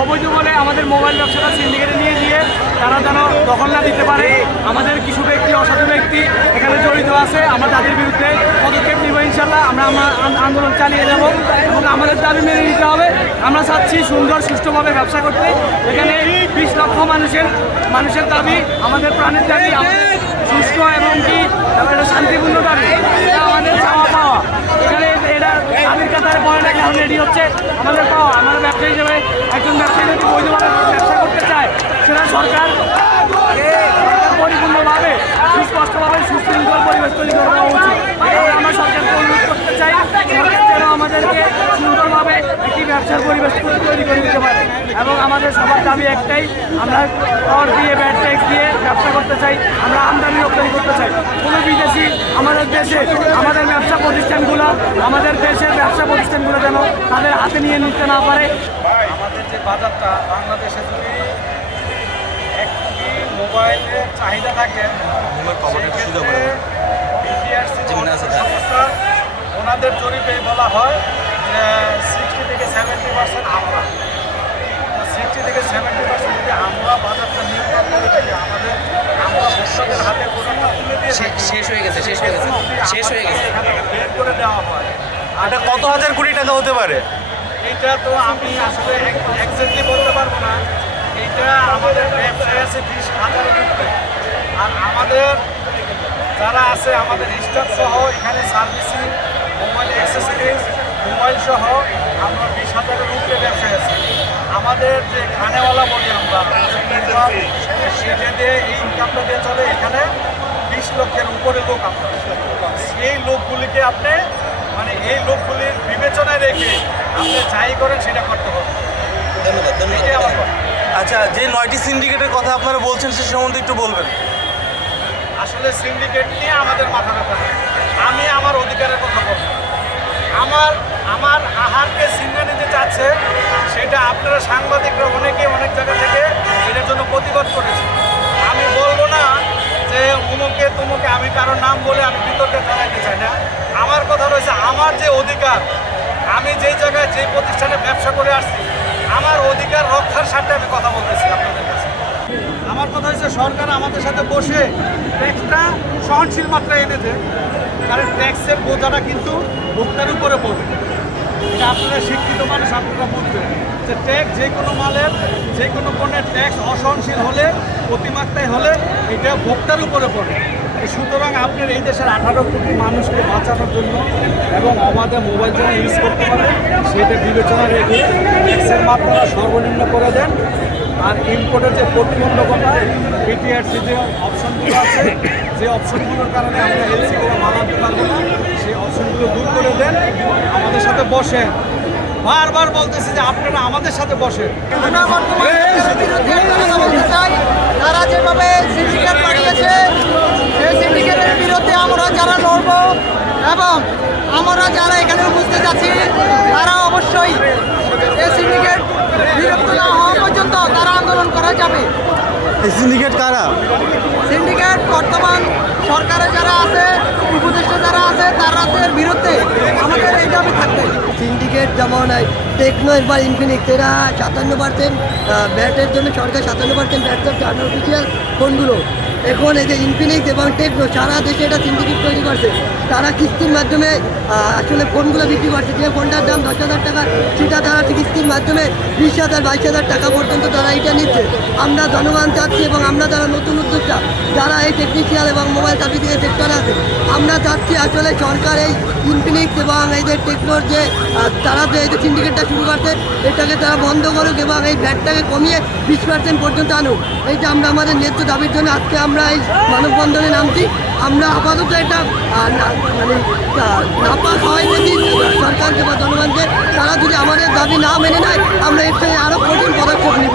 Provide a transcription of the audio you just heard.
অবৈধ বলে আমাদের মোবাইল ব্যবসাটা সিন্ডিকেটে নিয়ে গিয়ে তারা যেন দখল না দিতে পারে। আমাদের কিছু ব্যক্তি, অসাধু ব্যক্তি এখানে জড়িত আছে, আমরা তাদের বিরুদ্ধে পদক্ষেপ নিব ইনশাল্লাহ। আমরা আন্দোলন চালিয়ে যাব এবং আমাদের দাবি মেনে নিতে হবে। আমরা চাচ্ছি সুন্দর সুষ্ঠুভাবে ব্যবসা করতে। এখানে 20 লক্ষ মানুষের দাবি, আমাদের প্রাণের দাবি, আমাদের সুস্থ এবং কি এটা শান্তিপূর্ণ দাবি, এটা আমাদের চাওয়া পাওয়া। এখানে এটা আমির কাতারে পড়ে না, কারণ এটি হচ্ছে আমাদের পাওয়া। আমাদের ব্যবসায়ী হিসেবে একজন ব্যবসায়ী যদি বৈধভাবে ব্যবসা করতে চায়, সেটা সরকার পরিপূর্ণভাবে সুস্পষ্টভাবে সুশৃঙ্খল পরিবেশ তৈরি করা উচিত। আমরা সরকারকে অনুরোধ করতে চাই, সরকার যেন আমাদেরকে সুন্দরভাবে একটি ব্যবসার পরিবেশ তৈরি করে দিতে পারে। এবং আমাদের সবার দাবি একটাই, আমরা কর দিয়ে, ব্যাড ট্যাক্স দিয়ে ব্যবসা করতে চাই, আমরা আমদানি রপ্তানি করতে চাই। কোনো বিদেশি আমাদের দেশে আমাদের ব্যবসা প্রতিষ্ঠানগুলো, আমাদের দেশের ব্যবসা প্রতিষ্ঠানগুলো যেন তাদের হাতে নিয়ে নিতে না পারে। আমাদের যে বাজারটা, বাংলাদেশে যদি একটি মোবাইলের চাহিদা থাকে, ওনাদের জরিপে বলা হয় যে 60 থেকে 70% আমরা, 60 থেকে 70% যদি আমরা বাজারটা নিয়ন্ত্রণ করে থাকি, আমরা ভোক্তাদের হাতে প্রোডাক্টটা তুলে দিয়ে শেষ হয়ে গেছে এখানে বের করে দেওয়া হয়। এটা কত হাজার কোটি টাকা হতে পারে? এইটা তো আমি আসলে এক্স্যাক্টলি বলতে পারবো না। এইটা আমাদের ব্যবসায় আছে 20,000-এর উপরে। আর আমাদের যারা আছে, আমাদের স্টাফ সহ এখানে সার্ভিসিং, মোবাইল অ্যাক্সেসরিজ, মোবাইল সহ আমরা 20,000-এর উপরে ব্যবসায় আছি। আমাদের যে খানেওয়ালা বলি আমরা, সেটা দিয়ে এই ইনকামটা দিয়ে চলে। এখানে 20 লক্ষের উপরে লোক আমরা। এই লোকগুলিকে আপনি মানে এই লোকগুলির বিবেচনায় রেখে আপনি যাই করেন সেটা করতে হবে। এটাই আমার কথা। আচ্ছা, যে 9টি সিন্ডিকেটের কথা আপনারা বলছেন সে সম্বন্ধে একটু বলবেন। আসলে সিন্ডিকেট নিয়ে আমাদের মাথা ব্যথা নেই। আমি আমার অধিকারের কথা বলব। আমার আহারকে ছিনিয়ে নিতে চাচ্ছে, সেটা আপনারা সাংবাদিকরা অনেকে অনেক জায়গা থেকে এটার জন্য প্রতিবাদ করেছে। আমি বলবো না যে উমুকে তুমুকে, আমি কারোর নাম বলে আমি বিতর্কে জানাইতে চাই না। আমার কথা রয়েছে আমার যে অধিকার, আমি যেই জায়গায় যেই প্রতিষ্ঠানে ব্যবসা করে আসছি, আমার অধিকার রক্ষার স্বার্থে আমি কথা বলতেছি আপনাদের কাছে। আমার কথা হচ্ছে সরকার আমাদের সাথে বসে ট্যাক্সটা সহনশীল মাত্রায় এনে দেয়, কারণ ট্যাক্সের বোঝাটা কিন্তু ভোক্তার উপরে পড়বে। এটা আপনারা শিক্ষিত মানুষ, আপনারা বুঝবেন যে ট্যাক্স যে কোনো মালের, যে কোনো পণ্যের ট্যাক্স অসহনশীল হলে, অতিমাত্রায় হলে এটা ভোক্তার উপরে পড়ে। সুতরাং আপনার এই দেশের 18 কোটি মানুষকে বাঁচানোর জন্য এবং আমাদের মোবাইল যেন ইউজ করতে পারে সেটা বিবেচনা রেখে ট্যাক্সের মাত্রা সর্বনিম্ন করে দেন। আর ইম্পোর্টের যে প্রতিবন্ধকতা, বিটিআরসি যে অপশনগুলো আছে, যে অপশনগুলোর কারণে আমরা এলসি করে মাল আনতে পারবো না, সেই অপশনগুলো দূর করে দেন। আমাদের সাথে বসেন, বারবার বলতেছি যে আপনারা আমাদের সাথে বসেন। তারা যেভাবে সিন্ডিকেট পাঠিয়েছে, সেই সিন্ডিকেটের বিরুদ্ধে আমরা যারা লড়ব এবং আমরা যারা এখানে উপস্থিত আছি, তারা অবশ্যই এই সিন্ডিকেট বিরুদ্ধ না হওয়া পর্যন্ত তারা আন্দোলন করা যাবে। এই সিন্ডিকেট কারা? সিন্ডিকেট বর্তমান সরকারে যারা আছে, উপদেষ্টা যারা আছে, তাদের বিরুদ্ধে আমাদের এই দাবি থাকবে। সিন্ডিকেট যেমন টেকনো বা ইনফিনিক্স, এরা 57% ব্যাটের জন্য সরকার 57% ব্যাট চাচ্ছে আনঅফিসিয়াল ফোনগুলো। এখন এই যে ইনফিনিক্স এবং টেকনো সারা দেশে এটা সিন্ডিকেট তৈরি করছে। তারা কিস্তির মাধ্যমে আসলে ফোনগুলো বিক্রি করছে। যে ফোনটার দাম 10,000 টাকা, সেটা তারা কিস্তির মাধ্যমে 20,000 22,000 টাকা পর্যন্ত তারা এটা নিচ্ছে। আমরা জনগণ চাচ্ছি এবং আমরা যারা নতুন উদ্যোক্তা, যারা এই টেকনিশিয়াল এবং মোবাইল সার্ভিসিং সেক্টরে আছে, আমরা চাচ্ছি আসলে সরকার এই ইনফিনিক্স এবং এই যে টেকনোর যে তারা যে এই যে সিন্ডিকেটটা শুরু করছে, এটাকে তারা বন্ধ করুক এবং এই ভ্যাটটাকে কমিয়ে 20% পর্যন্ত আনুক। এইটা আমরা আমাদের ন্যায্য দাবির জন্য আজকে আমরা এই মানববন্ধনে নামছি। আমরা আপাতত এটা মানে নাপা খাওয়াইতেছি সরকারকে বা জনগণকে। তারা যদি আমাদের দাবি না মেনে নেয়, আমরা এর থেকে আরও কঠিন পদক্ষেপ নিব।